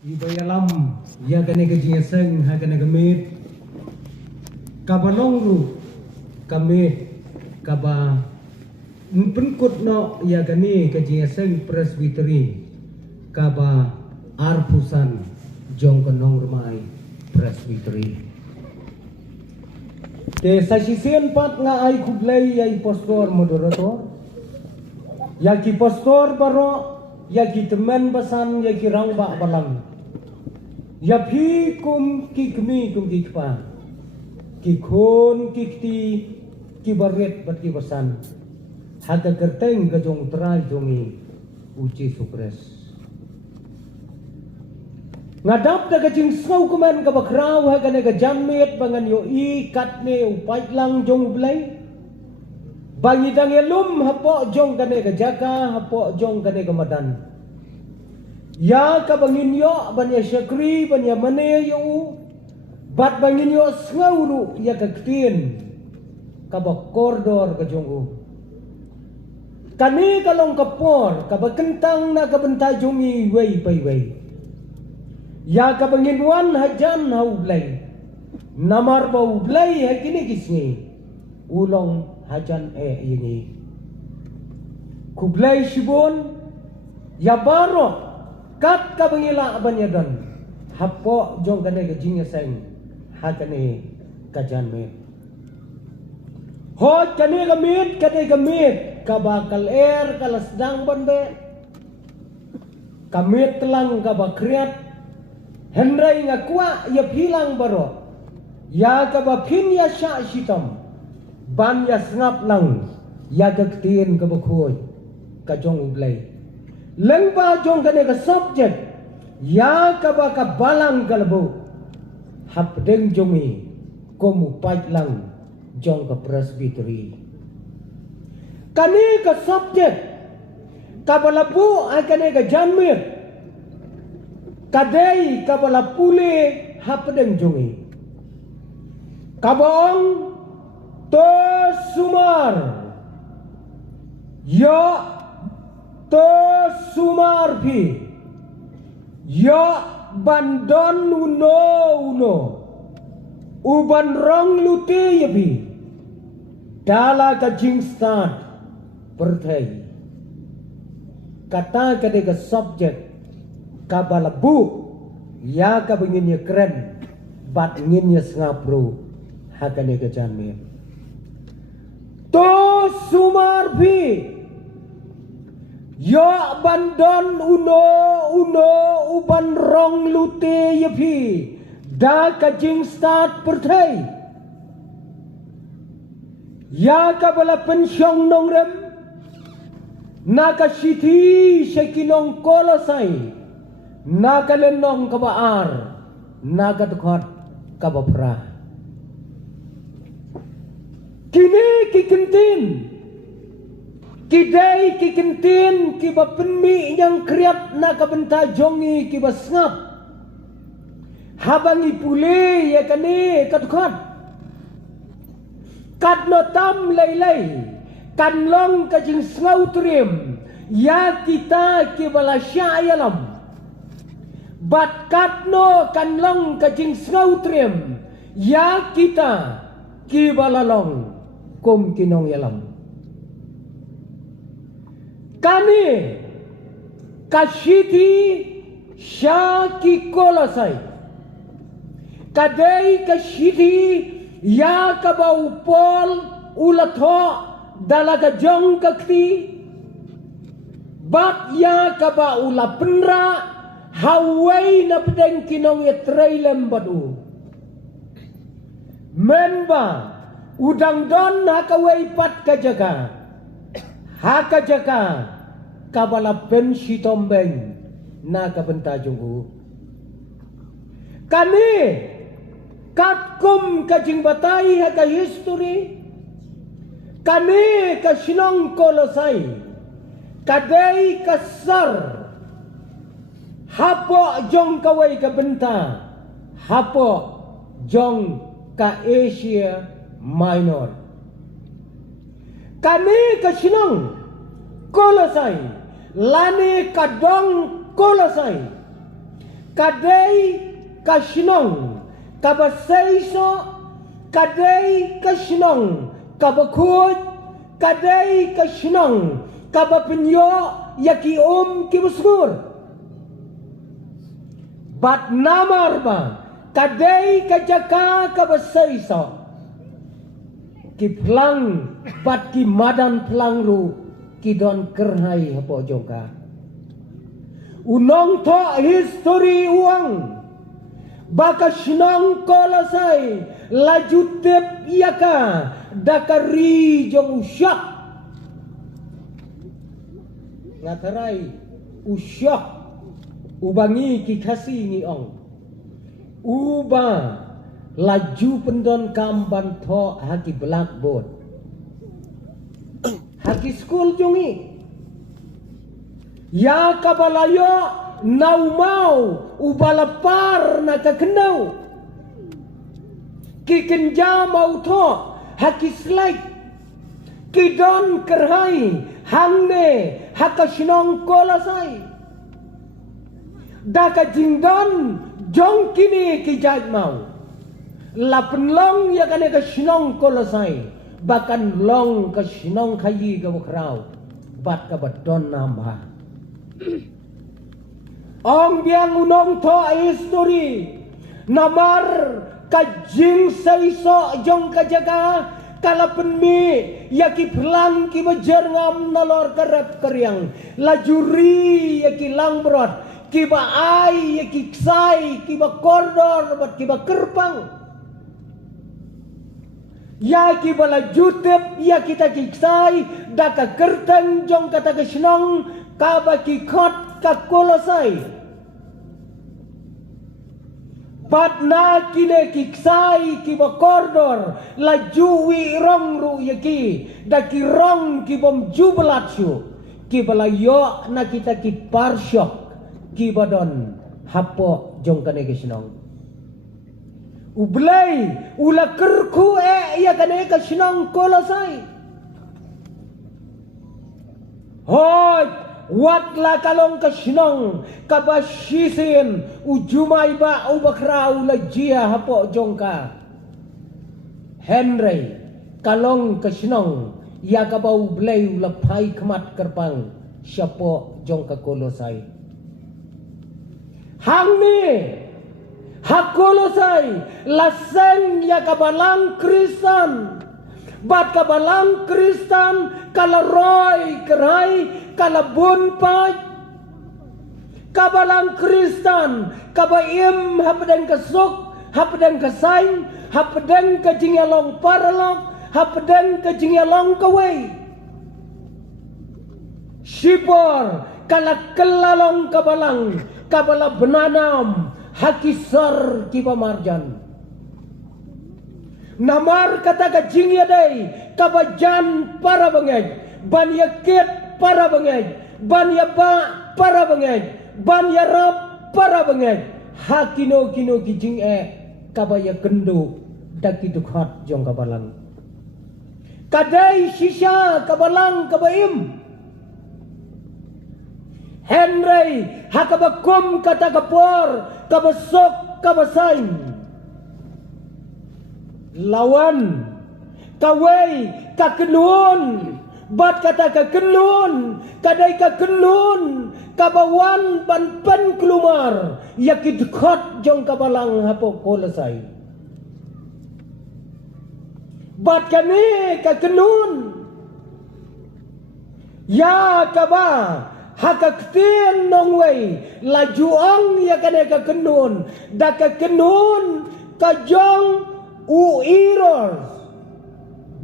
Ibayalam ya kane kejingseng ha kane kemit kabalong lu kami kaba penkut no ya kane kejingseng presbiteri kaba arpusan jong kenong rumai presbiteri te sasisian pat nga ay kublay ay pastor moderator ya ki pastor baro ya ki teman basan ya ki rang ba balang ya phi kum ki kmi kum ki kpa ki khon ki ti ki baret bat ki basan hata kerteng ka jong trai jongi uci supres ngadap da ka jing sau kuman ka bakrau ha kana ka jammet bangan yo i kat ne upai lang jong blai bangi dang elum hapo jong kana ka jaka hapo jong kana ka madan ya ka bangin yo banya syakri banya mane yo bat bangin yo ngauru ya ka ktin ka ba koridor ka jongu kani kalong kapor ka ba kentang na ka benta jongi wei pai wei ya ka bangin wan hajan hau blai namar bau blai ha kini kisni ulong hajan ini kublai shibon ya baro kat ka bangila banyadan hapo jong kane ka jingeseng ha kane ka janme hot kane ka mit ka bakal kalasdang banbe kamit telang ka bakriat henrai nga kwa ya pilang baro ya ka ba pin ya sha shitam ban ya snap lang ya ka ktin ka bakhoy ka jong ublay lengba jong kane ka subject ya ka ba ka balang kalbo hapdeng jongi komu pait lang jong ka presbiteri kane ka subject ka balabu ay kane ka janmir kadai ka balapule hapdeng jongi kabong to sumar yo to sumar pi yo bandon uno uban rong lute yabi dala ka jingstan pertai kata kade ka subject ka balabu ya ka bingin ya keren bat ngin ya ngapro hakane ka janme to sumar pi yo bandon uno uban rong lute yapi da ka jingstat pertai ya ka bala pensyong nongrem na ka siti sekinong kolosai na ka lenong kabaar na ka tukhat kabapra kini kikintin kidai kikintin kiba penmi yang kriat na kabenta jongi kiba snap habang ipule ya kane katukhat kat no tam laylay kanlong kajing snau trim ya kita kibala syayalam bat kat no kanlong kajing snau trim ya kita kibalalong kum kinong yalam kami kasiti syaki kolasai kadai kasiti ya kabau pol ulatho dalaga jong kakti bat ya kaba ula penra hawai na pedeng kinong etrailem badu memba udang don hakawai pat kajaga hakajaka kabala pensi tombeng na kabenta jungu kani katkum kajing batai haka history kani kasinong kolosai kadai kasar hapo jong kawai kabenta hapo jong ka Asia Minor kani kasinong kolosai lani kadong kolosai kadai kasinong kabasaiso kadai kasinong kabakut kadai kasinong kabapenyo yaki kibusngur bat namar ba kadai kajaka kabasaiso ki plang bat ki madan plang ru ki don kerhai hapo jongka unong to history uang baka sinong kolasai laju tep iaka dakari jong usyak ngatarai usyak ubangi ki kasi ni ong uba laju pendon kamban to haki blackboard haki school jongi ya kabalayo naumau ubalapar na kakenau kikenja mau to haki slaik kidon kerhai hangne hakasinong kolasai daka jingdon jong kini kijat mau lapen long ya kane kasinong kolasai bahkan long kasinong kayi gawakrau bat kabadon nambah Ong biang unong to history namar kajing saiso jong kajaga kalapen mi yaki pelang ki bajar ngam nalor karep karyang lajuri yaki langbrot ki ba ai yaki ksai ki ba kordor bat ki ba kerpang yaki bala jutep yaki ta ki ksai daka kertang jong kata kesenong kaba ki khot kakolosai Patna kine kiksai kiba kordor la juwi rong ru yaki daki rong kibom jubelatsu kibala yo na kita ki parsyok kibadon hapo jong kane kesenong ublay ula kerku ya kane kesenong kolosai hoj wat la kalong kasinong kabasisin ujumay ba ubakrau la jia hapo jongka Henry kalong kasinong ya kabau blay la pai kemat kerpang siapo jongka kolosai hangni hakolosai laseng ya kabalang Kristen bat kabalang Kristen kala roy kerai kala bunpai kabalang Kristen kabaim hapedeng kesuk hapedeng kesaing hapedeng kejingalong paralok hapedeng kejingalong kawai sibor kala kelalong kabalang kabala benanam hakisar kiba marjan namar kata kajing ya day kabajan para bangay ban yakit para bangay ban yaba para bangay ban yarap para bangay hakino kino kijing kabaya kendo daki dukhat jong kabalang kadai sisa kabalang kabaim Henry hakabakum kata kapor kabasok kabasain lawan kawai kakenun bat kata kakenun kadai kakenun kabawan ban kelumar yaki dekat jong kabalang hapo kolosai bat kami kakenun ya kaba hakaktin nongway lajuang ya kane kakenun da kakenun kajong uiros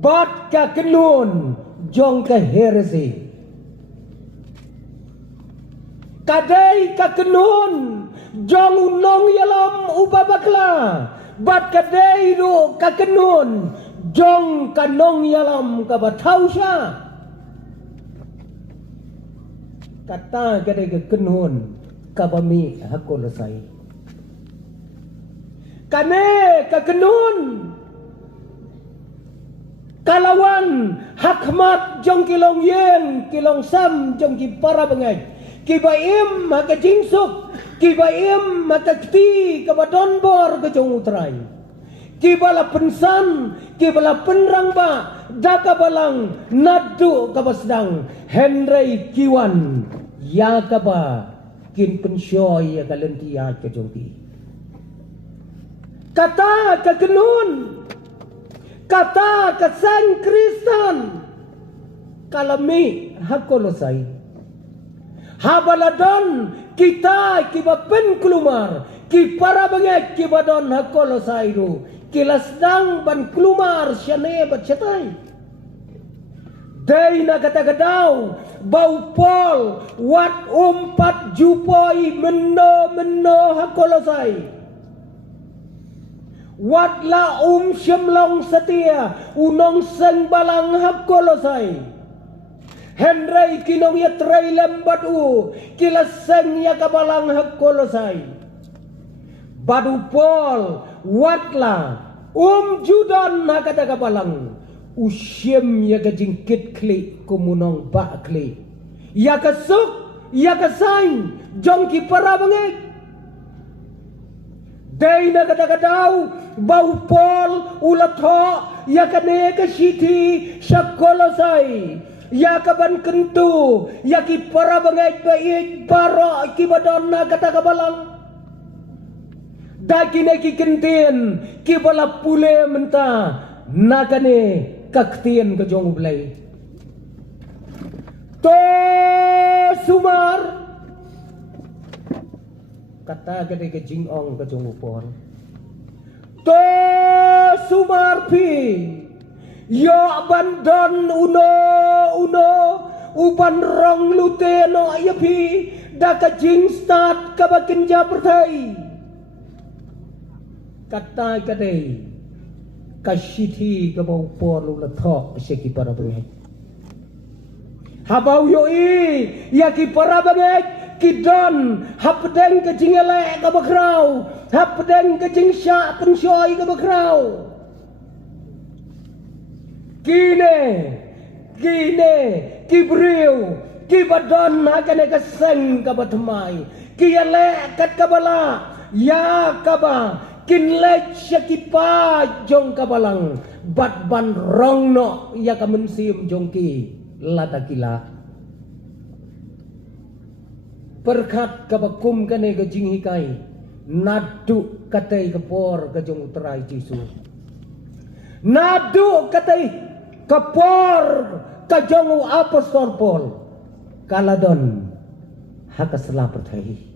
bat kakenun jong kaheresi kadai kakenun jong unong yalam ubabakla bat kadai ru kakenun jong kanong yalam kabathausya kata kadai kakenun kabami hakolosai kane kakenun kalawan hakmat jong kilong yen kilong sam jong ki para bangay kibaim haka jingsuk Kiba im matakti kabadon bor ke jong utrai. Kibala pensan, kibala penrangba, daka balang nadu kabasdang Henry Kiwan ya kaba kin pensyoy ya kalentia ke jongki. Kata ke genun, kata ke sang Kristen, kalami hakolosai. Habaladon kita kiba pen kelumar, ki para bangek kiba don hakolosai ru. Kilasdang ban kelumar syane bat syatai. Day na kata-kadaw, bau pol, wat umpat jupoi meno hakolosai. Wat la syemlong setia, unong seng balang hakolosai. Henry kinong ya tray lembat kilas seng ya kabalang hakolosai. Badu pol, wat la judan na kata kabalang. Usyem ya kajingkit kli kumunong ba kli. Ya kasuk, ya kasain, jongki para bangek. Day na kata-kadaw, bau pol, ulat ho, ya kane kasiti, syakolosai. Ya kaban kentu, ya ki para bangek baik, para kibadon na kata kabalang. Dagine ki kentin, kibala pule menta, nakane kaktien ke jong ulay. To sumar kata gede ke jingong ke jong upon. To sumar pi yo bandon uno uban rong luteno ayapi daka jing start kabakinja pertai. Kata gede kasiti kabau polu letok seki para bangek. Habau yoi yaki para bangek kidon hapdeng kejingele kabakrau hapdeng kejing syak pensyoy kabakrau. Kine kibriu kibadon hakane kaseng kabatemai kiyale kat kabala ya kaba kinlek syakipa jong kabalang bat ban rong no ya kamensim jongki lada kila perkat kabakum kane gajing hikai nadu katai kapor kajong uterai jisu nadu katai kapor kajong apostol Paul kaladon hakasla pertai.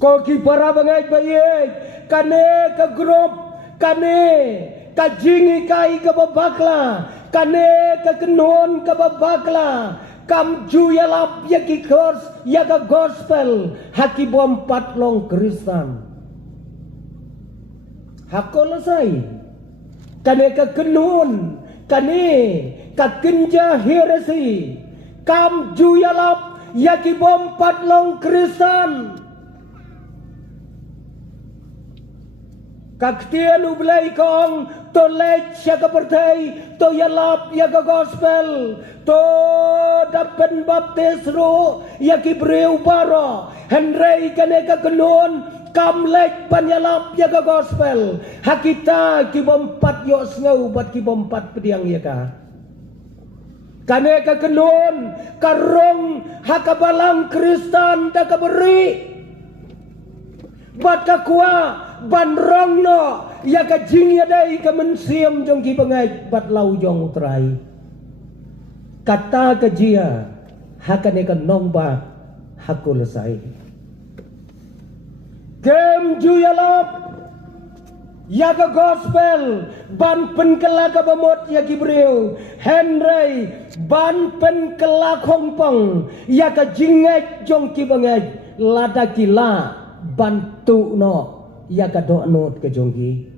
Koki para bangay bayik, kane ka grup, kane ka jingi kai ka babakla, kane ka kenon ka babakla, kam juyalap yaki kors, yaka gospel, haki bom patlong Kristen. Hakolosai, kane ka kenon, kane ka kenja heresi, kam juyalap yaki bom patlong Kristen. Kaktian ublay kong to lech siya kapartay to yalap yaga gospel to dapen baptis ro yaki breu baro Henry kane kaganon kam lech panyalap yaga gospel hakita kibompat yo sngaw bat kibompat pediang yaga kane kaganon karong hakabalang Kristen da kaberi bat kakwa banrong no ya ka jingya dai ka mensiam jong ki bangai bat lau jong utrai kata ka jia hakane ka nomba hakulesai kem juyalap ya ka gospel ban penkela ka bamot ya ki breu Henry ban penkela khongpong ya ka jingai jong ki bangai lada kila bantu no ya kadok not ke jonggi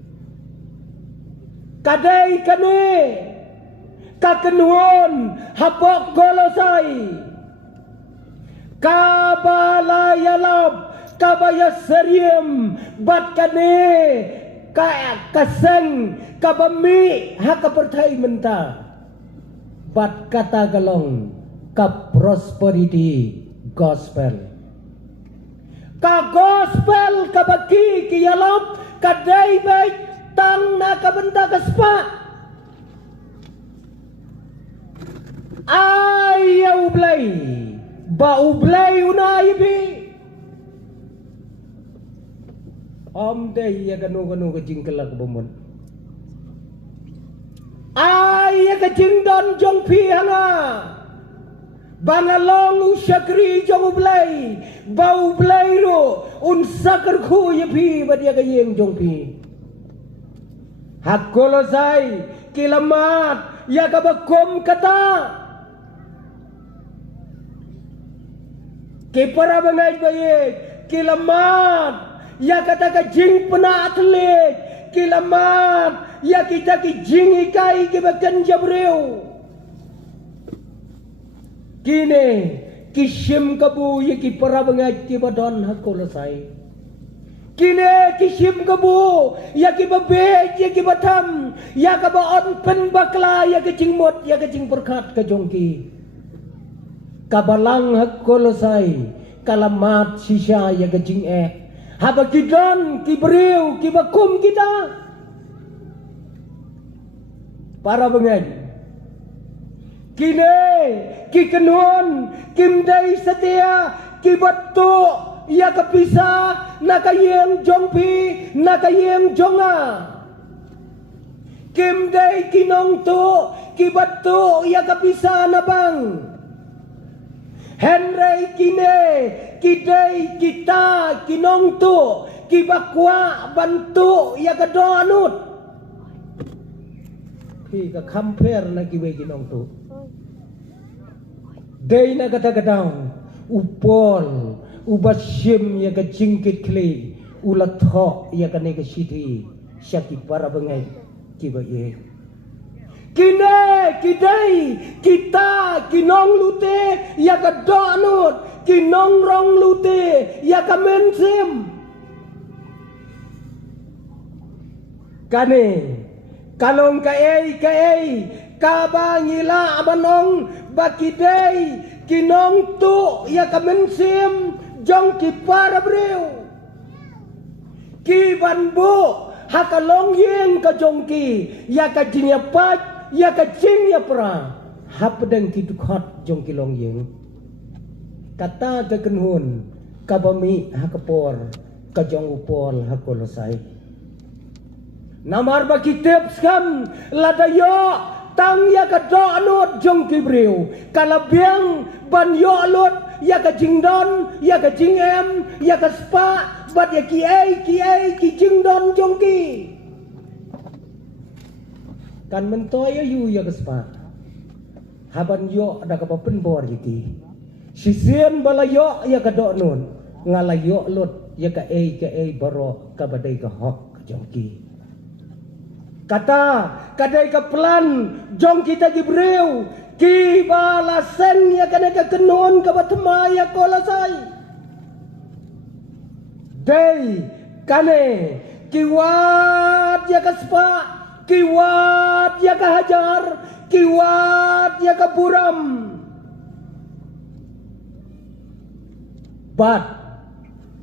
kadai kane kakenuon hapok golosai kabalayalab kabaya seriem bat kane kaseng kabami hakapertai menta bat kata galong ka prosperity gospel ka gospel ka bagi ki yalop ka David tang na ka benda ka spa ayaw blay ba ublay unay bi day ya ganu ka jingkelak bomon ay ya ka jingdon jong pi hanga bangalong usyakri jong ublay bau ublay ro un sakar khu ya pi badia ka yeng jong pi hakolosai kilamat ya ka bakom kata ke para bangay bayik kilamat ya kata ka jing pena atlet kilamat ya kita ki jing ikai ke bakan jabreu kini kishim kabu ya ki para bangay ki badon hakolosai kini kishim kabu ya ki babe ya ki batam ya ka ba on pen bakla ya ki jing mot ya ki jing perkat ka jongki kabalang hakolosai kalamat sisa ya ki jing haba kidon ki beriu ki bakum kita para bangay kini ki kenun kimdai setia ki batu ya kapisa nakayeng jongpi nakayeng jonga kimdai kinong tu ki batu ya kapisa nabang Henry kine kidai kita kinong tu ki bakwa bantu ya kadonut ki ka kamper na ki we kinong tu day na kata-katang upol ubasyim ya ka jingkit kli ulatho ya ka nega siti syaki para bangay kibaye kine kidai kita kinong lute ya ka donut kinong rong lute ya ka mensim kane kalong kaei kabangila abanong bakidei kinong tu ya kamensim jong ki para breu ki banbu hakalong yen ka jongki ya ka jinya pat ya ka jinya pra hapdeng ki dukhat jong ki long yen kata ka kenhun kabami hakapor ka jong upol hakolosai namar baki tips kam ladayo tang ya ka do anut jong kibriu kalabiang ban yo alut ya ka jingdon ya ka jingem ya ka spa bat ya ki jingdon jong ki kan mentoy yu ya ka spa haban yo ada ka papen bor yiki sisien balayo ya ka do nun ngalayo lut ya ka baro ka badai ka hok jong ki kata kadai ka plan jong kita gibreu ki balasen ya kana ka kenon ka batma ya kolasai dei kane kiwat ya ka spa kiwat ya ka hajar kiwat ya ka buram bat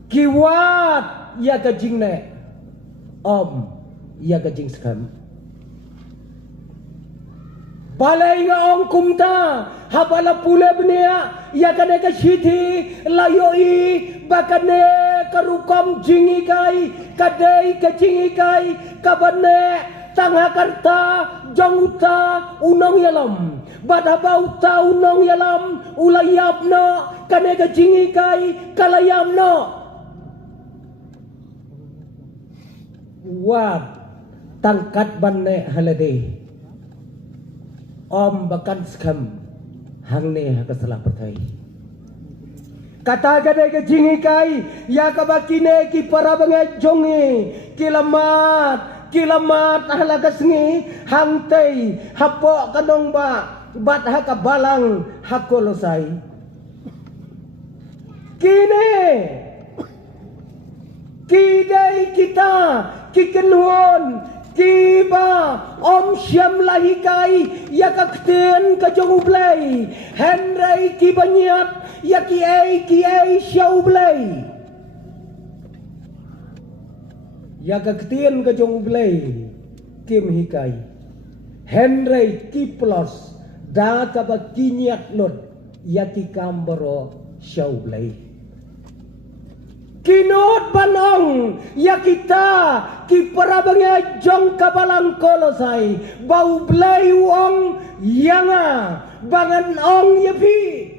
kiwat ya ka jingne om ya ka jing skam balai nga ong kumta habala pula benia ya kane ka siti layoi bakane karukom jingi kai kadai ka jingi kai kabane tangha karta jonguta unong yalam badabauta unong yalam ulayapno kane ka jingi kai kalayamno wat tangkat banne halade om bakan skam hangne hakasalah pertai kata gade ke jingi kai ya kabakine ki para bangai jongi kilamat ahla kasngi hangtei hapo kanong ba bat hakabalang hakolosai kine kidai kita kikenhon kiba om syam lahikai ya kakten ka jongublay henry kibanyat ya ki ai syaublay ya ka ketien ka jong blay kim hikai Henry Kiplos da ka ba kinyat lot ya ki kambaro syau blay kinot banong ya kita ki parabange jong kabalang Kolosai bau blay wong yanga bangan ong ya pi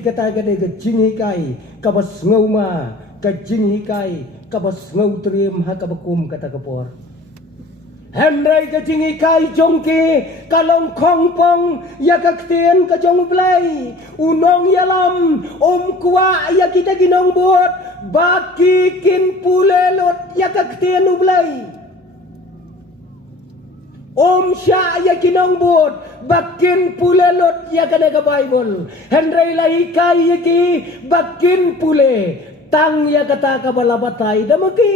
kata gade ke jingikai kabas ngauma ke jingikai kabas ngau trim ha kabakum kata kapor Henry ke jingikai jongki kalong kongpong ya kaktien ke jong blay unong yalam kwa ya kita ginong bot baki kin pulelot ya kaktien ublay sya ya kinong bot bakin pulelot ya kada ka Bible Henry lahikai ya ki bakin pule tang ya kata ka balabatay damaki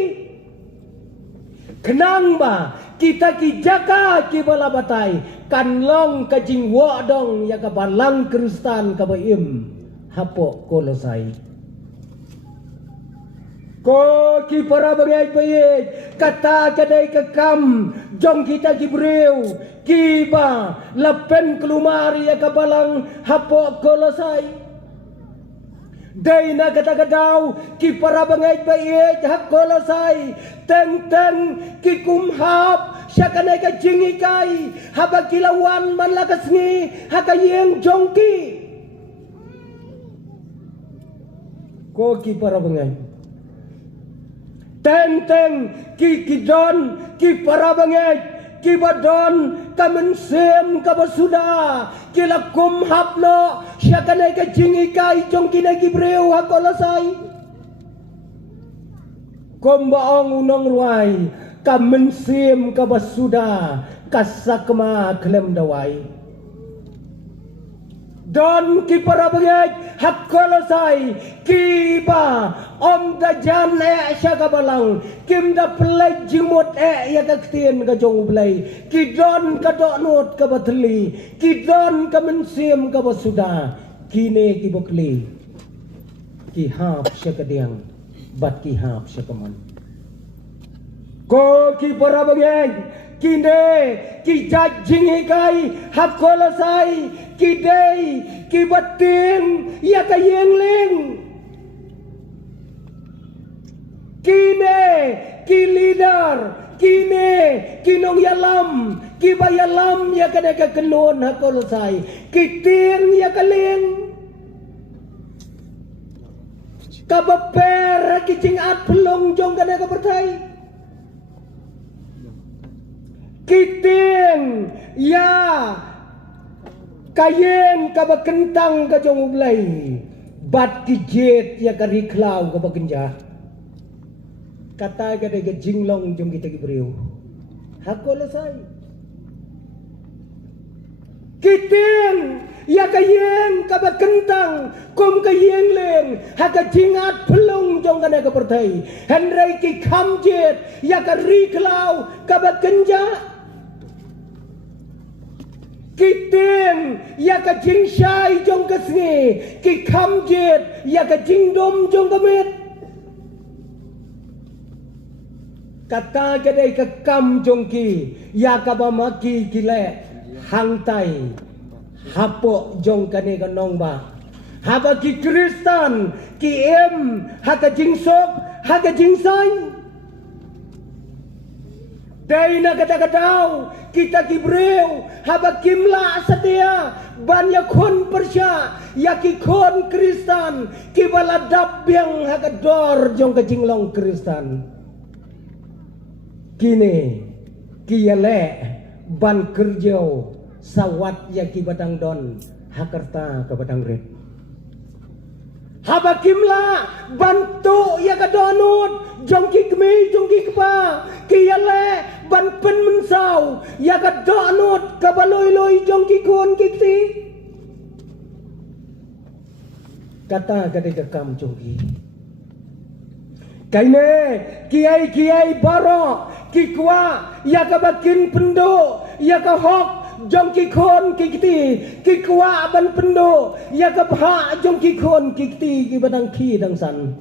kenang ba kita ki jaka ki balabatay kanlong ka jingwa dong ya ka balang Kristan ka baim hapo Kolosai ko ki para bagay bayit kata kadai kakam jong kita gibreu kiba lapen kelumari ya kabalang hapo Kolosai day na kata kadaw ki para bagay bayit hak Kolosai teng ki kumhap siya kanay ka jingikai habag kilawan man lakas ngi hakayeng jongki ko ki para bagay teng ki kidon ki parabangej ki badon kamensem kabasuda kila kumhapno siya kanay ka jingikai jong kinay gibreu ha Kolosai kombaong unong ruay kamensem kabasuda kasakma klem dawai don ki parabangej hak Kolosai kiba om da jan siya kabalang kim da play jimot ya kaktien ka jong play ki don ka donot ka batli ki don ka mensim ka basuda kine ki bokli ki hap siya kadiang bat ki hap siya kaman ko ki parabangej kinde ki jajing hikai hak Kolosai kidei ki batin ya ka yengling kine ki leader kine kinong yalam ki bayalam ya ka ka kenon hak Kolosai kiting ya kaling kabaper kicing at pelong jong ka ka pertai kiting ya kayeng kabakentang ka jong ublay bat kijet ya kariklau kabakenja kata gade ka jinglong jong kita gibreu hak Kolosai kiting ya kayeng kabakentang kom kayeng leng haka jingat pelong jong kana ka pertai Henry ki kamjet ya kariklau kabakenja kiting ya ka jingshai jong kasngi ki kamjet ya ka jingdom jong kamit kata gadai ka kam jong ki ya ka bamaki kile hangtai hapo jong kane ka nongba haba ki Kristan ki em haka jingsok haka jingsai day na kata-kataw kita kibreu haba kimla satia banyak kon persya yaki kon Kristan kibaladap yang hakador jong kajinglong Kristan kini kiyale ban kerjau sawat yaki badang don hakarta ke badang red haba kimla bantu ya kadonut jongki kemi jongki kepa kiyale ban pen mensau ya kadonut kabaloi-loi jongki kon kikti kata kadai kam jongki kaine kiai baro kikwa ya kabakin pendo ya kahok jong kikon kikti kikwa ban pendo ya kabha jong kikon kikti ki badang ki dang san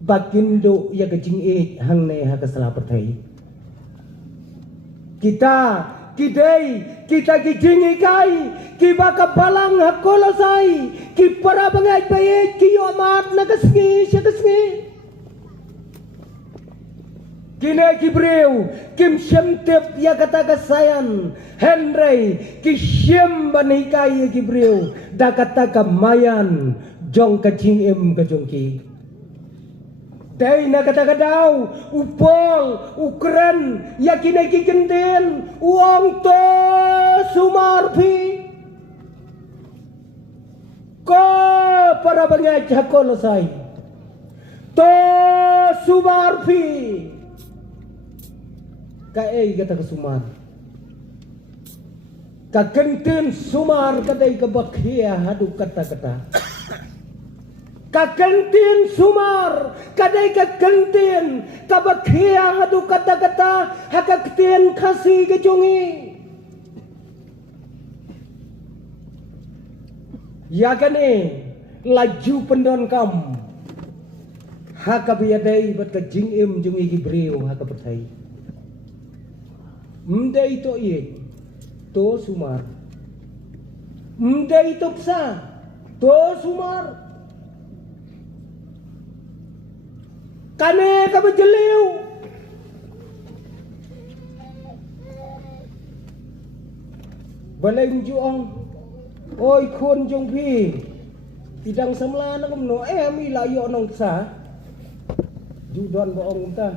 bakindo ya kajing hang ne ha kasala perthai kita kita kijing kai kiba kabalang hakolosai ki para bangai baye ki amat nakasngi syakasngi kine kibreu kim syemtep ya kata kasayan Henry ki syem banikai kibreu da kata kamayan jong kajing kajongki Dai na kata-kadau, upol, ukren, yakin aki kenden, uang to sumarpi. Ko para bangaj hakol say. To sumarpi. Kae kata kesumar. Kagenten sumar kadai kabakhia hadu kata-kata. Kagentin sumar kadai kagentin kabakhia hadu kata-kata hakaktin khasi kejungi ya kane laju pendon kam hakabiadai bat kajing jungi gibreu hakapathai mdai to ye to sumar mdai to psa to sumar kane ka bajeliu balai juang oi khun jong pi tidang samla na kumno mi layo nong sa judon boong ta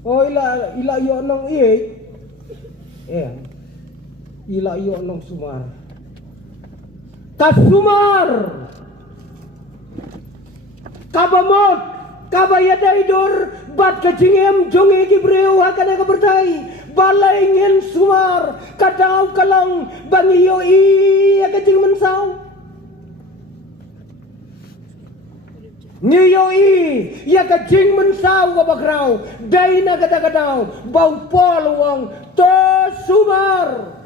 oi la ilayo nong ilayo nong sumar kasumar kabamot kabayadaidur bat kajingem jongi gibreu hakana kabertai balai ngin sumar kadau kalang bangiyo ya kajing mensau niyo ya kajing mensau kabakrau daina kata-kadau bau poluang to sumar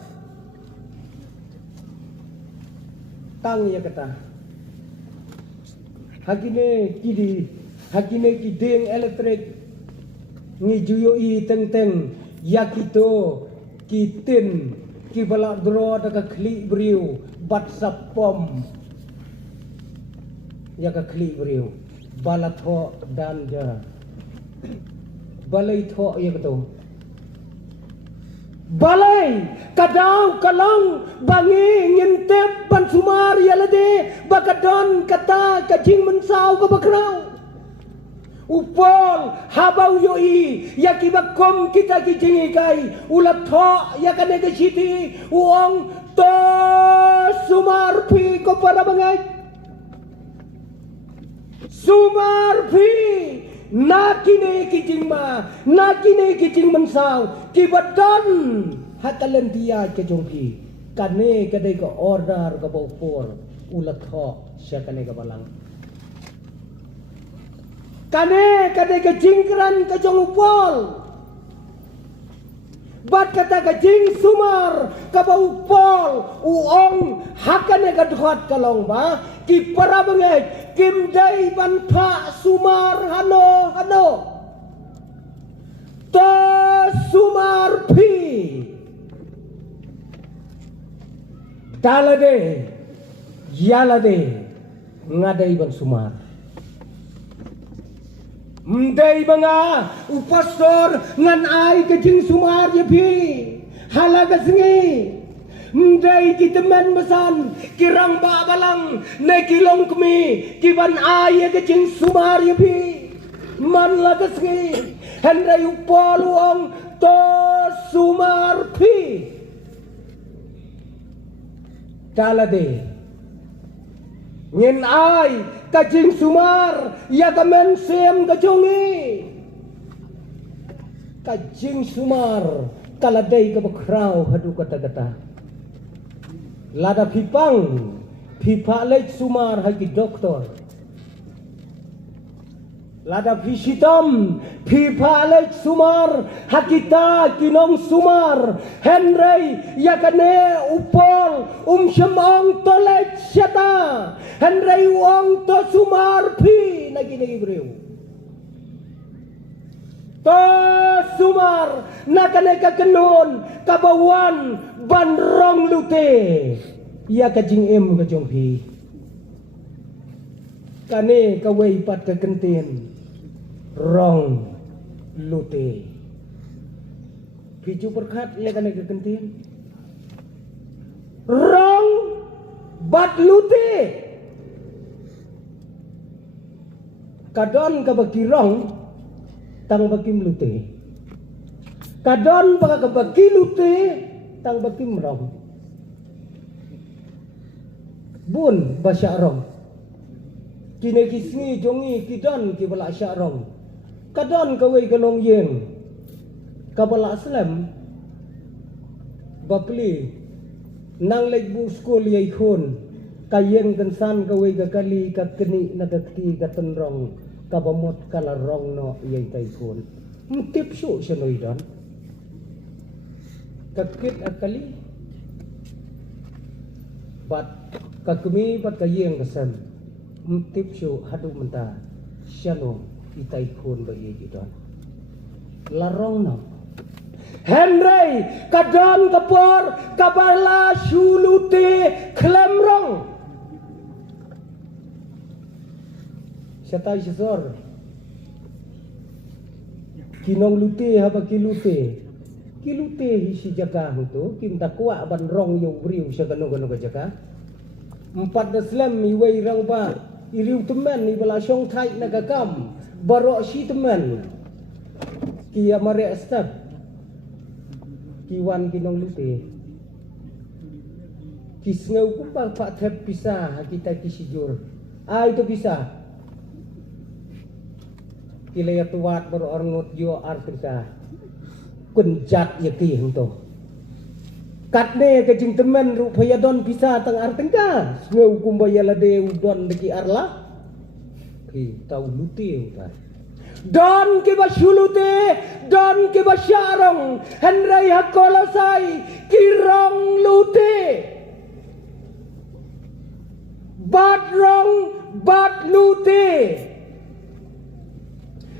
tang ya kata Hakine kideng elektrik ngijuyo teng yakito kitin kibala dro daga kli briu bat sapom yaka kli briu balatho dan ja balai tho yakato balai kadau kalang bangi ngintep ban sumar yalade bakadon kata kajing mensau ka bakrau upol habau yoi yakibakom kita kijing kai ulat tho yakane ka siti uong to sumar pi ko para bangai sumar pi nakine kijing mensau kibatan hakalan dia kejongki kane kadai ka order ka bopor ulat ho sya kane ka balang kane kadai ka jingkran ka jong upol bat kata ka jing sumar ka bopol uong hakane ka dhot kalong ba ki para bangai kim dai ban pha sumar hano to sumar pi dalade yalade ngadai ban sumar mdai banga upastor ngan ai kajing sumar ya pi halaga singi mdai kitemen besan kirang ba balang ne kilong kemi kiban ai kajing sumar ya pi man laga singi hendai upoluang to sumar pi dalade ngin ai kajing sumar ya kamen sem kajongi kajing sumar kaladai ka bakrau hadu kata-kata lada pipang pipa lek sumar hagi doktor lada pisitam pipa lek sumar hakita kinong sumar henry yakane upol syemang tolek syata henry uang to sumar pi lagi ni Ibreu. To sumar nakane ka kenon kabawan banrong lute. Ia ka jing em ka jong pi. Kane ka wei pat ka kentien. Rong lute. Piju berkat ia kane ka kentien. Rong bat lute. Kadon ka bagi rong tang bagi lute. Kadon baka ka bagi lute tang bagi rong. Bun basya rong. Kine kisni jongi kidon ki bala sya rong. Kadon ka wei kalong yeng. Ka bala slam bapli nang leg bu skul yai khon kayeng kan san ka wei ka kali ka keni na ka ti ka tenrong ka bamot kala rong no yai tai khon mtip su senoi don ka kit akali bat ka kemi bat ka yeng ka san mtip su hadu menta syano itai khon ba yai don la rong no Henry kadon kapor kabala sulute klemrong Satai sesor kinong lute haba kilute hisi jaga tu kim takwa ban rong yo briu sa kanu ka jaga empat daslam iwai rang ba iriu teman ni bala song thai na kakam baro si teman kia mare stad kiwan kinong lute kisngau kupang pak thep pisah kita kisijur itu pisah kilaya tuat baru orngot yo artika kunjat yaki hento katne ke jing temen rupaya don pisah tang artengka ngau kumbaya lade udon deki arla ki tau lute utar Don ke basulute, don ke basyarong, henry hakolosai, kirong lute. Batrong, bat lute.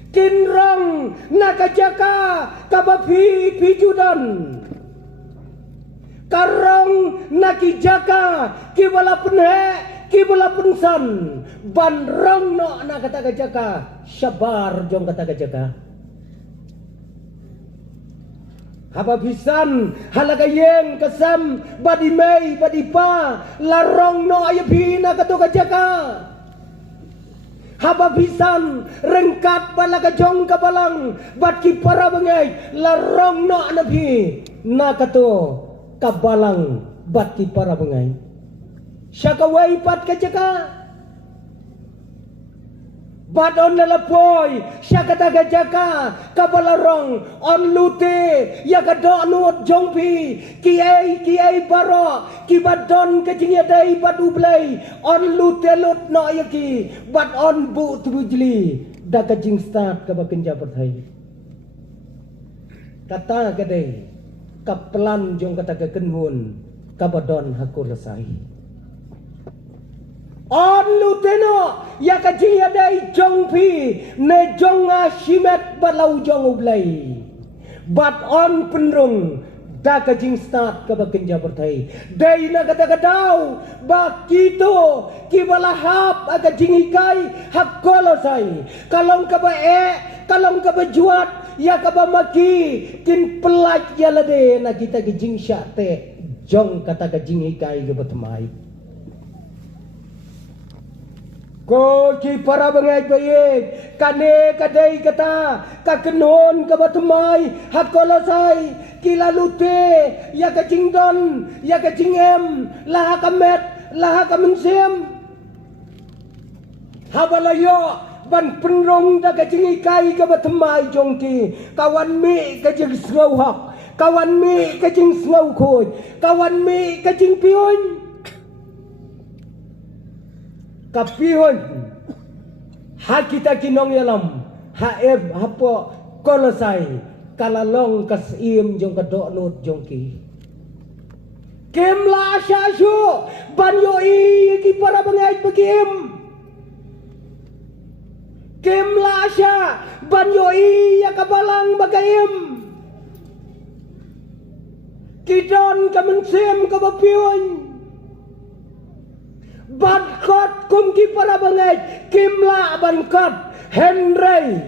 Kinrong, nakajaka, kabapi pijudon. Karong, nakijaka, kibala penhe, kibala pensan. Banrong no na kata jaka syabar jong kata jaka hababisan halaga yeng kesam badi mei badi pa larong no ayapi na kata jaka hababisan rengkat balaga jong kabalang bat ki para bengai larong no anapi na kata kabalang bat ki para bengai syaka wai pat ka jaka Badon nalapoy, siya katagajaka, kabalarong, on lute, yakadonut jongpi, kiay baro, kibadon kajingyaday badublay, on lute lut no yaki, bad on bu tubujli, da kajing start kabakin jabatay. Kata gaday, kapelan jong katagakenhun, kabadon hakulasay. On luteno ya kajing yadai jongpi ne jonga shimet balau jong ublai but on penrung da kajing start ka bakinja bertai dai na kata kadau bakito kibalahap aga jingikai hakolosai kalong ka kalong ka bajuat ya ka maki kin pelaj ya lade na kita kajing syate jong kata kajingikai ka batmai Ko ki para bengai bayik kane kadai kata kakenon kabatumai hakolosai kilalute ya kacingdon ya kacingem laha kamet laha kamensem habalayo ban penrong da kacingikai kabatumai jongki kawan mi kajing sngau hak kawan mi kajing sngau khoi kawan mi kajing pion kapihon ha kita kinong yalam haeb hapo kolosai kalalong kasim jong kadonot jongki kemla asyasu banyo i ki para bangay bagim Kimla siya, banyoi ya kabalang bagayim. Kidon kamansim kabapiyon. Badkot kumki para bangay, kimla bankot, Henry.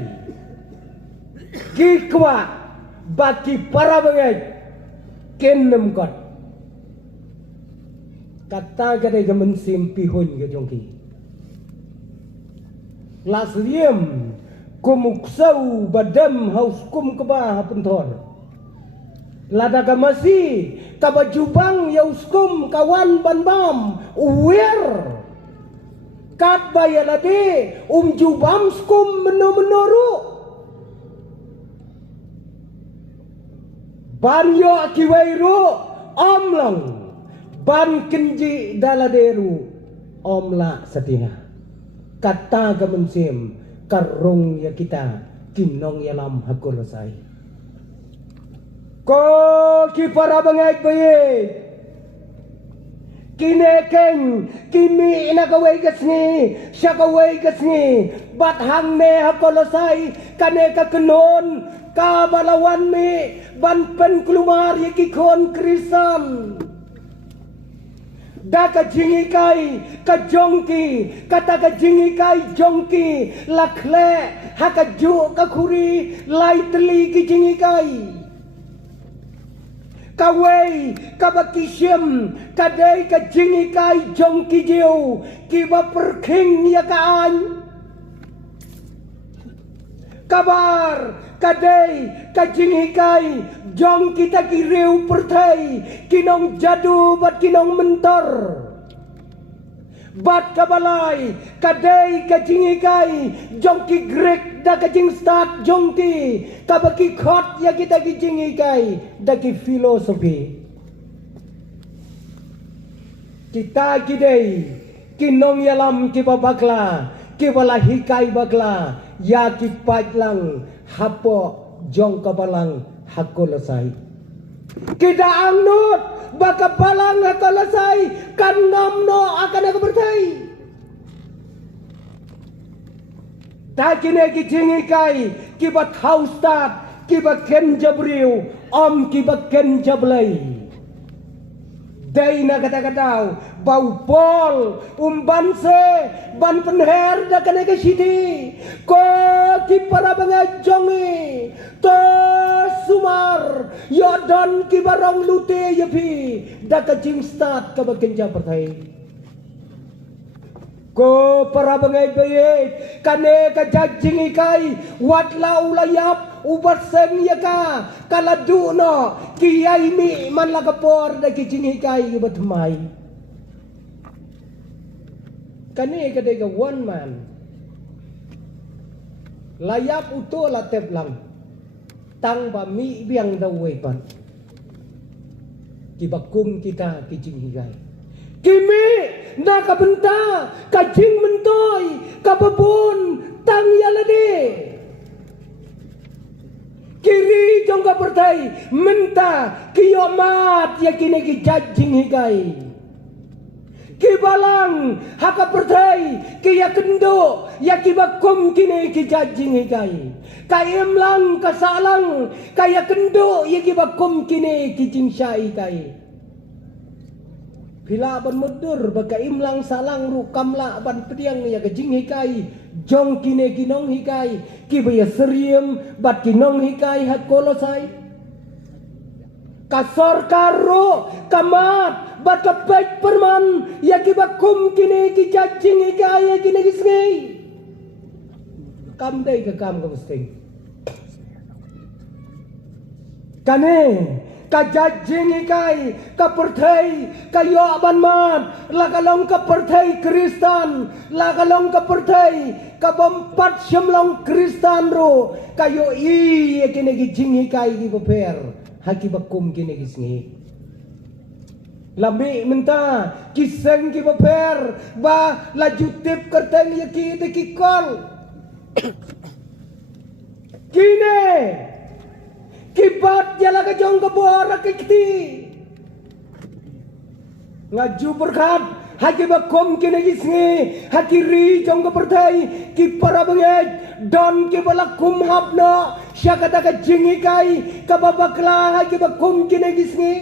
Kikwa, baki para bangay, kinem kot. Kata kadai kamansim pihun ke jongki. Lasriem kumuksau badam haus kum kebah pentor. Lada kamasi kabajubang yauskum kawan banbam uwer. Kat bayalade jubam skum menoru. Banyo akiwairu omlang. Ban kenji daladeru omla setinga. Kata kemensim karung ya kita kinong yalam hakurasai. Ko ki para bangay bayit. Kinekeng kimi inakaway kasni siya kaway kasni bathang ne hakurasai kane kakenon kabalawan mi ban pen kelumar ya kikon krisan. Daka jingikai kajongki kata kajingikai jongki lakle hakaju kakuri laitli kijingikai kawai kabakisiem kadai kajingikai jongki jiu kiba perking ya kaan kabar kadai kajingikai jong kita kiriu pertai kinong jadu bat kinong mentor bat kabalai kadai kajingikai jong ki grek da kajing start jong ki kabaki khot ya kita kijingikai da ki filosofi kita kidai kinong yalam ki babakla ki bala hikai bakla ya ki pajlang hapo jong kabalang hakolasai. Kita angnut baka balang hakolasai kan ngamno akan aku bertai. Takine kijingikai kibat haustat kibat ken jabriu om kibat ken jablai. Daina kata-katau bau pol umbanse ban penher da kane ke sidi ko ki para bangajongi to sumar yodon ki barong lute yepi da ka jingstat ka bagenja pertai ko para bangai baye kane ka jajing ikai watla ulayap ubat seng yaka kaladu no kiyai mi man la kapor da kijing ikai ubat mai kane ka de one man layap uto la tep lang tang ba mi biang da wepan kibakum kita kijing ikai kimi nakabenta kajing mentoy kababon tang yalade kiri jongka pertai menta kiyomat yakine ki jajing hikai kibalang haka pertai kiya kendo yakibakum kine ki jajing hikai kayemlang kasalang kaya kendo yakibakum kine ki jingsyai kai bila ban mudur baka imlang salang ru kamla ban pediang ya kejing hikai jong kine kinong hikai kibaya seriem bat kinong hikai hat kolosai kasor karo kamat bat kapet perman ya kibakum kine ki jajing hikai ya kine kisngai kam dai ka kam ka musteng kane kajajing ikai kaperthai kayo banman lagalong kaperthai Kristan lagalong kaperthai kabompat syamlong Kristan ro kayo i kine gijing ikai gi beper haki bakum kine gisngi lami menta kiseng ki beper ba lajutip kerteng yaki de kikol kine kibat jala kajong kabora kikti ngaju berkat haki bakom kini gisngi haki ri jong ke pertai ki para bengej don ki balakum hapna syakata ka jingi kai ka babakla haki bakom kini gisngi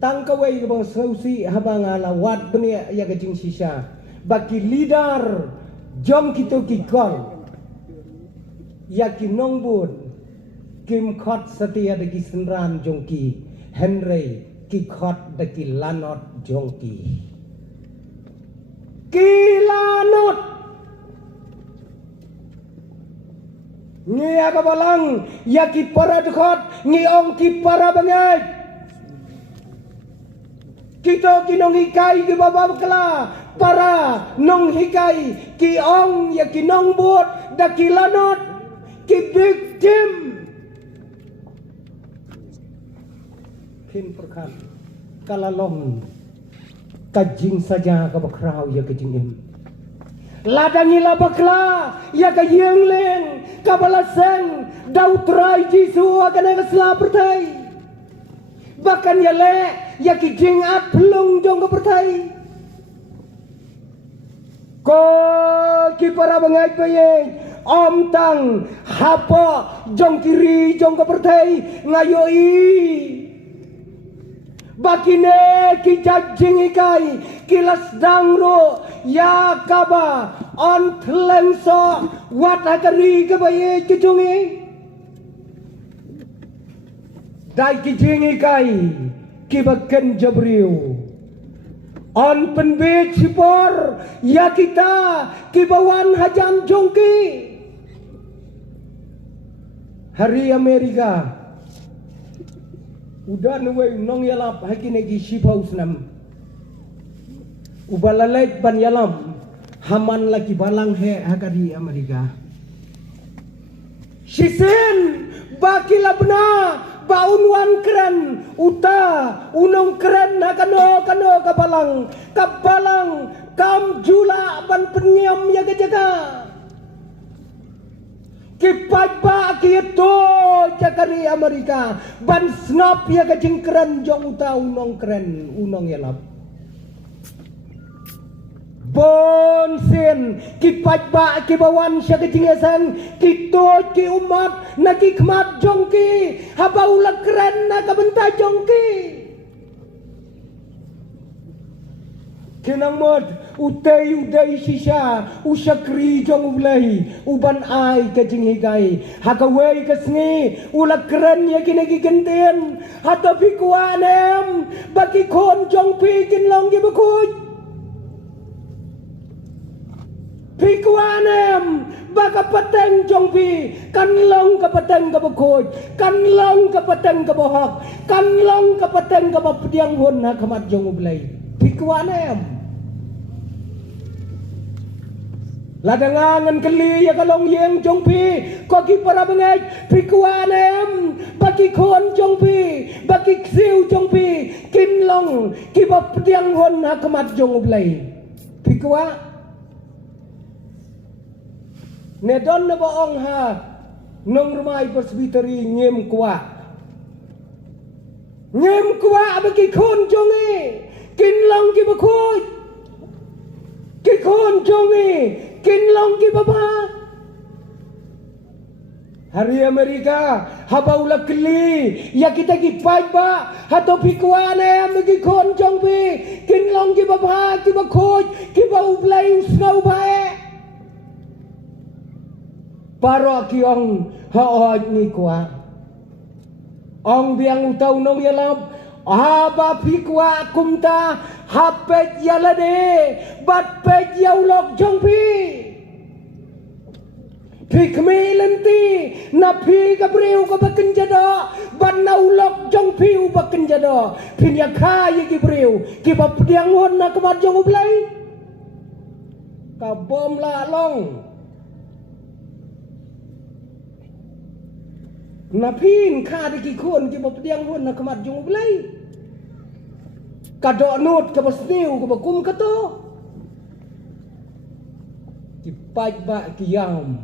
tangkawai ke bang sausi habang ala wat benia ya ka jing sisa baki leader jom kita ki kol ya ki nongbun kim khot setia de ki senran jong ki Henry ki khot de ki lanot jong ki lanot ngia ka balang ya ki para dekhot ngi ong ki para bangaj kita ki nong hikai ki baba kala para nong hikai ki ong ya ki nong bot da ki lanot ki victim kin perkan kalalong kajing saja ka bakrau ya kajing im ladangi la bakla ya ka yengleng ka balaseng dautrai jisu akan kesla pertai bahkan ya le ya ki jing at pelung jong ka pertai ko ki para bangai paye om tang hapa jong kiri jong ka pertai ngayoi bakine ki jajing ikai kilas dangro ya kaba on thlengso wat akari ke baye chuchungi dai ki jing ikai ki baken jabriu on penbet sipor ya kita ki bawan hajan jongki hari Amerika udah nuwe nong yalap hakine gi shipaus nam ubalalait ban yalam haman lagi balang he hakadi Amerika shisen baki labna baunwan keren uta unong keren kano kabalang kam jula ban penyiam ya jaga kipat ba kito jakari Amerika ban snap ya kajing keren jong uta unong keren unong yalap bonsen kipat ba kibawan sya kajing yasan kito ki umat na kikmat jongki habaula keren na kabenta jongki kinang mod uday sisa usakri jong ulai uban ai kajing higai hakawai kasngi ula keren ya kinagi genten hata pikuanem baki kon jong pi kinlong gi bakuj pikuanem baka pateng jong pi kanlong ka pateng ka bakuj kanlong ka pateng ka bohak kanlong ka pateng ka bapdiang hon hakamat jong ulai pikuanem ladangangan keli ya kalong yeng jongpi koki para bengaj pikuanem baki kon jongpi baki ksiu jongpi kinlong kibap tiang hon hakamat jong ublay pikua nedon na baong ha nong rumai presbiteri ngem kwa baki kon jongi kinlong kibakuj kikon jongi kinlong ki baba hari Amerika habaula keli ya kita ki ba hato pikwane amgi kon jongbi kinlong ki baba ki bakoj ki bau blai usngau bae paro ki ong haoj ni kwa ong biang utau nong yalap haba pikwa kumta hapet yalade bat pet yaulok jongpi pikme lenti na pi gabriu ka bakenjada ban naulok jongpi u bakenjada pinya kaya gibriu ki bapdiang hon na kamat jong ublai ka bom la long na pin ka de ki kon ki bapdiang hon na kamat jong ublai kadok nut ke basniu ke bakum kato kipat ba kiyam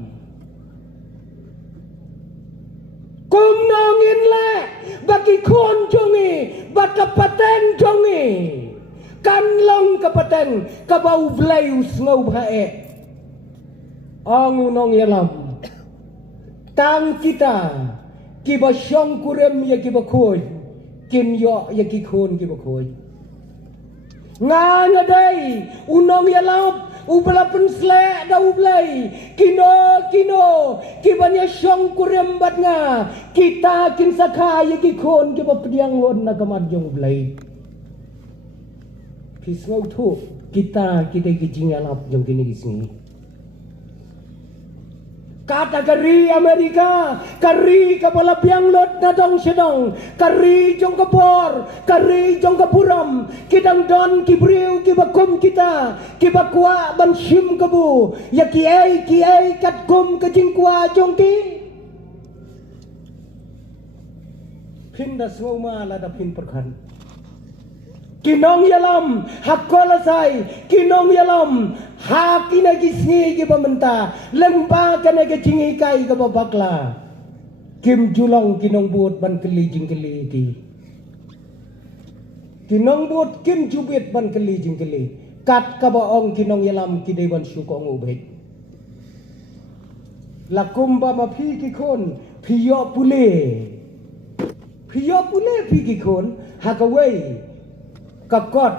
kum nongin le baki kon jongi bat kapateng jongi kan long kapateng kabau blai usngau bhae ang unong yalam tang kita kiba syong kurem ya kiba khoi kin yo ya ki khon kiba khoi nga dai unong yalam ubala pensle da ublai kino kibanya syong kurem bat nga kita kin sakha ya ki khon kiba pediang hon na kamad jong ublai pisngau thu kita kijing alap jong kini kisni kata kari Amerika kari kapala piang lot na dong sedong kari jong kapor kari jong kapuram kidang don kibriu kibakum kita kibakwa ban sim kabu ya kiai kat kum kajing kwa jong ki pinda semua lada pin perkan kinong yalam hakolasai kinong yalam hakina kisni ki pamenta lemba kana ke jingi kai ka babakla kim julong kinong buat ban keli jing keli ki kinong buat kim jubit ban keli jing keli kat ka baong kinong yalam ki dewan syukong ubet lakumba ma phi ki kon phiyo pule phi ki kon hakawai kakot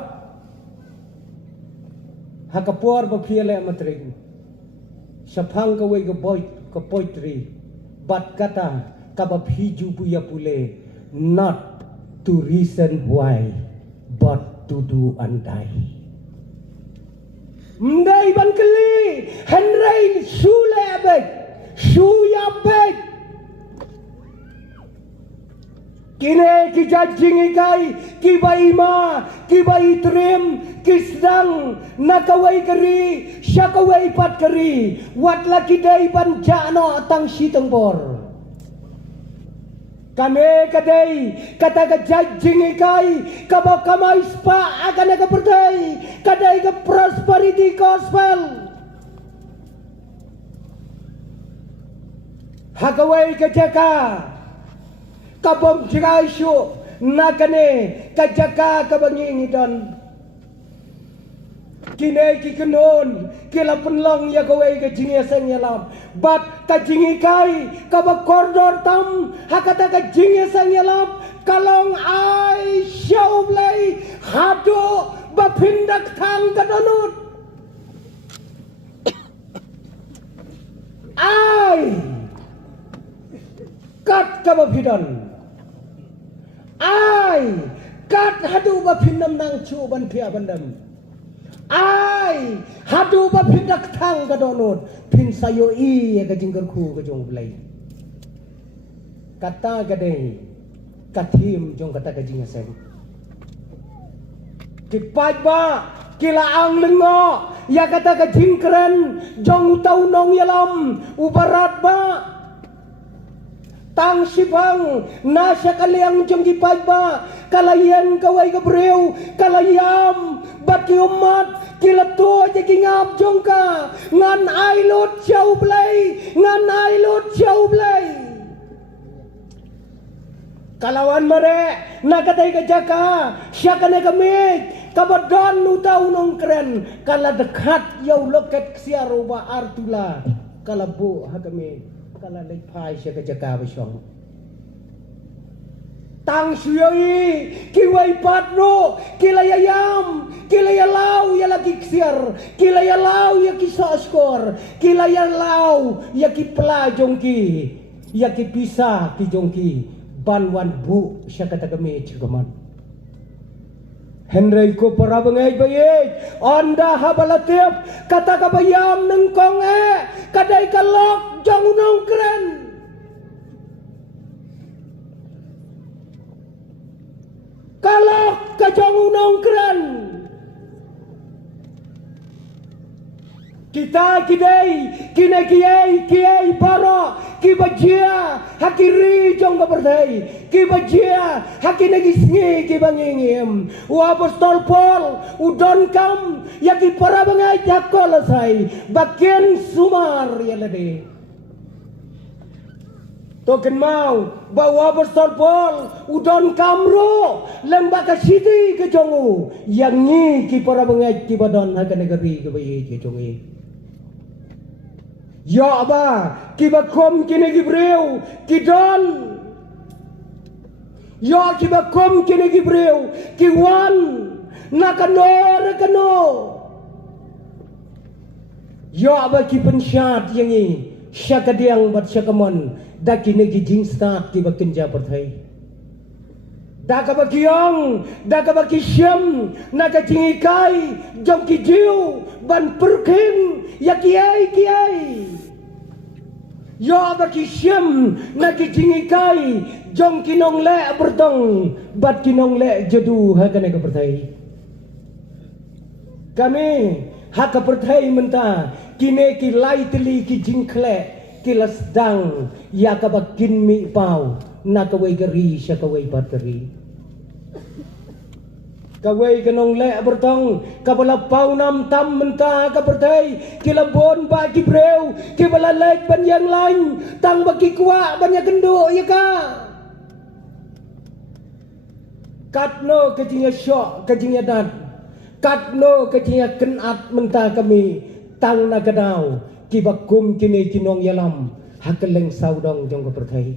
hakapor ba phiale matring saphang ka wei ka poitri bat kata ka ba phiju puya pule not to reason why but to do and die mdai ban kali henrai sule abek suya bek kine ki jajing ikai ki baima ki bai trim kisdang nakawai kari syakawai pat kari wat laki dai ban jano tang sitang bor kane kadai kata ka jajing ikai kaba kamai spa akan ka pertai kadai ka prosperity gospel hakawai ka jaka kabom jirai syu nakane kajaka kabangi don kine ki kenon kila penlong ya kowe ke jingi seng yalam bat ka jingi kai ka ba kordor tam hakata ka jingi seng yalam kalong ai syau blai hado ba pindak thang ka donut ai kat ka ba pidon ai kat hadu ba pinam nang chu ban phia bandam ai hadu ba pindak thang ka donut pin sayo i ka jingkar khu ka jong blai kata ka dei kathim jong kata ka jinga sen kipat ba kila ang lengo ya kata ka jingkren jong tau nong yalam ubarat ba tang sipang nasa kaliang jong kipat ba kalayan kawai ka breu kalayam bat ki umat kila to je kingap jong ka ngan ai lut chau blai kalawan mare nakatai ka jaka syakane kami kabadon utau nong keren kala dekat yau loket siaru ba artula kala bu hakame kala lepai syaka jaka basyong tang suyoi kiwai patro kilayayam kilayalau ya lagi ksiar kilayalau ya kisah skor kilayalau ya ki pelajongki ya ki pisah ki jongki banwan bu syakata kami cikaman Henry ko para bengai baik anda habalatip kata kabayam nengkong kadai kalok jang unong keren kalok kajang unong keren kita kidai kina kiai bara kibajia hakiri jong kaberdai kibajia hakina gisngi kibangingim wa apostol Paul udon kam yaki para bangai jakolasai bagian sumar ya lede Token mau bawa Apostol Paul udon kamro lembaga siti ke jongu yang ni ki para bengai ki badon ha negeri ke bayi ke jongi. Ya ba ki bakom ki negi breu ki don. Ya ki bakom ki negi breu ki wan nakano rekano. Ya ba ki pensyat yang ni syakadiang bat syakamon daki negi jing start ki bakenja perthai daka bakiong daka bakisham naka jingikai jom ki jiu ban perkin ya kiai yo bakisham naki jingikai jom kinong le bertong bat kinong le jadu hakane ka perthai kami hak perthai menta kine ki lai teli ki jingkle kilas dang ya kabakin mi pau na kawai gari siya kawai bat gari kawai kanong le bertong kabala pau nam tam menta kapertai kilabon ba ki breu kibala lek ban yang lain tang baki kwa banyak kendo ya ka katno kejinya syok kejinya dan katno kejinya kenat menta kami tang nagadau kibakum kini kinong yalam hakeleng saudong jong kepertai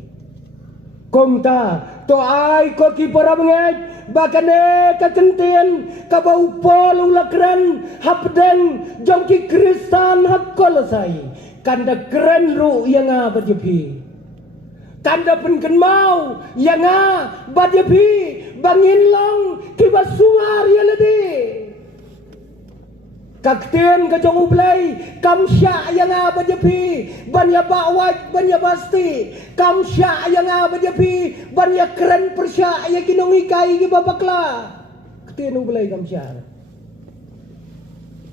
komta to ai ko ki para bengai bakane kakentien kabau pol ulakran hapden jong ki kristan hakkolosai kanda keren ru yang badjepi kanda penken mau yang badjepi bangin long kibasungar yaledi kakten ka jong ublay kamsya yang badjepi banya bawaj banya pasti kamsya yang badjepi banya keren persya ya kinong ikai ki babakla kakten ublay kamsya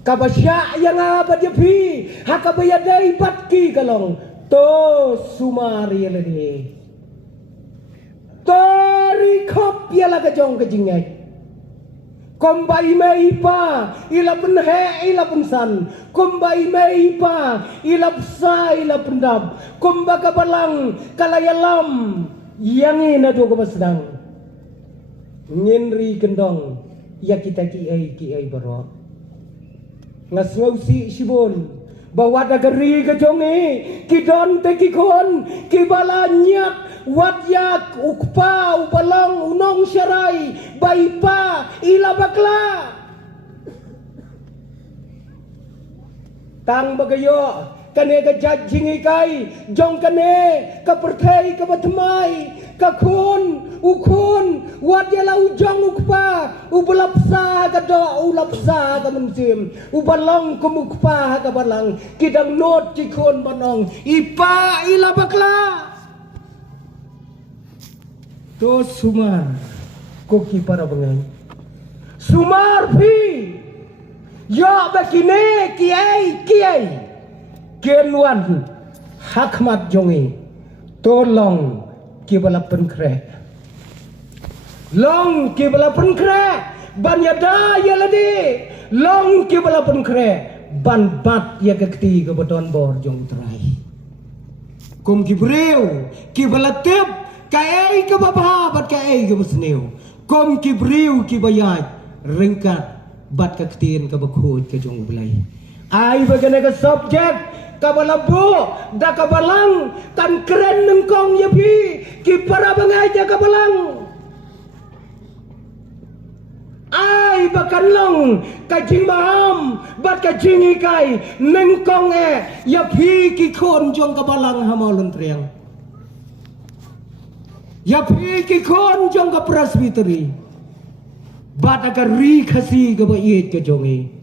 kabasya yang badjepi hakabayadai batki kalong to sumari lagi to rikop yala ka jong ka jingay kombai meipa ila penhe ila pensan kombai meipa ila psa ila pendam komba kabalang kalayalam yang ina do kabasdang ngenri kendong ya kita ki ai baro ngas ngausi sibon bawa dagari kejongi kidon tekikon kibalanyak wadyak ukpa ubalang unong syarai baipa ila bakla tang bagayo kane ka jajing ikai jong kane ka perthai ka batmai ka kun ukun wadya la ujong ukpa ubulapsa ka do ulapsa ka mensim ubalong kumukpa ka balang kidang not cikon banong ipa ila bakla to sumar koki para bengai sumar pi ya bakine kiai kenwan hakmat jongi tolong kibala penkre long kibala penkre ban yada yaladi long kibala penkre ban bat ya kekti ke beton bor jong terai kum kibreu kibala tep kai ke babha bat kai ke besneu kum kibreu kibayat rengkat bat kektin ke bekhut ke jong belai ai bagane ke subjek kabalabu da kabalang kan keren nengkong yapi ki para bengaja kabalang ai bakan long kajing maham bat kajing ikai nengkong yapi ki kon jong kabalang hamalun triang yapi ki kon jong ka presbytery bat aga ri khasi ka bait ka jongi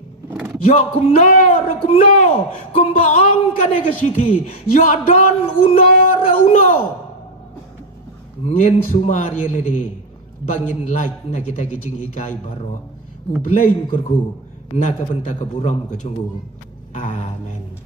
yo kumno kumbaong kane ka siti yo don uno ngin sumari lede bangin like na kita gijing hikai baro ublain kurku na ka penta ka buram ka chungu amen.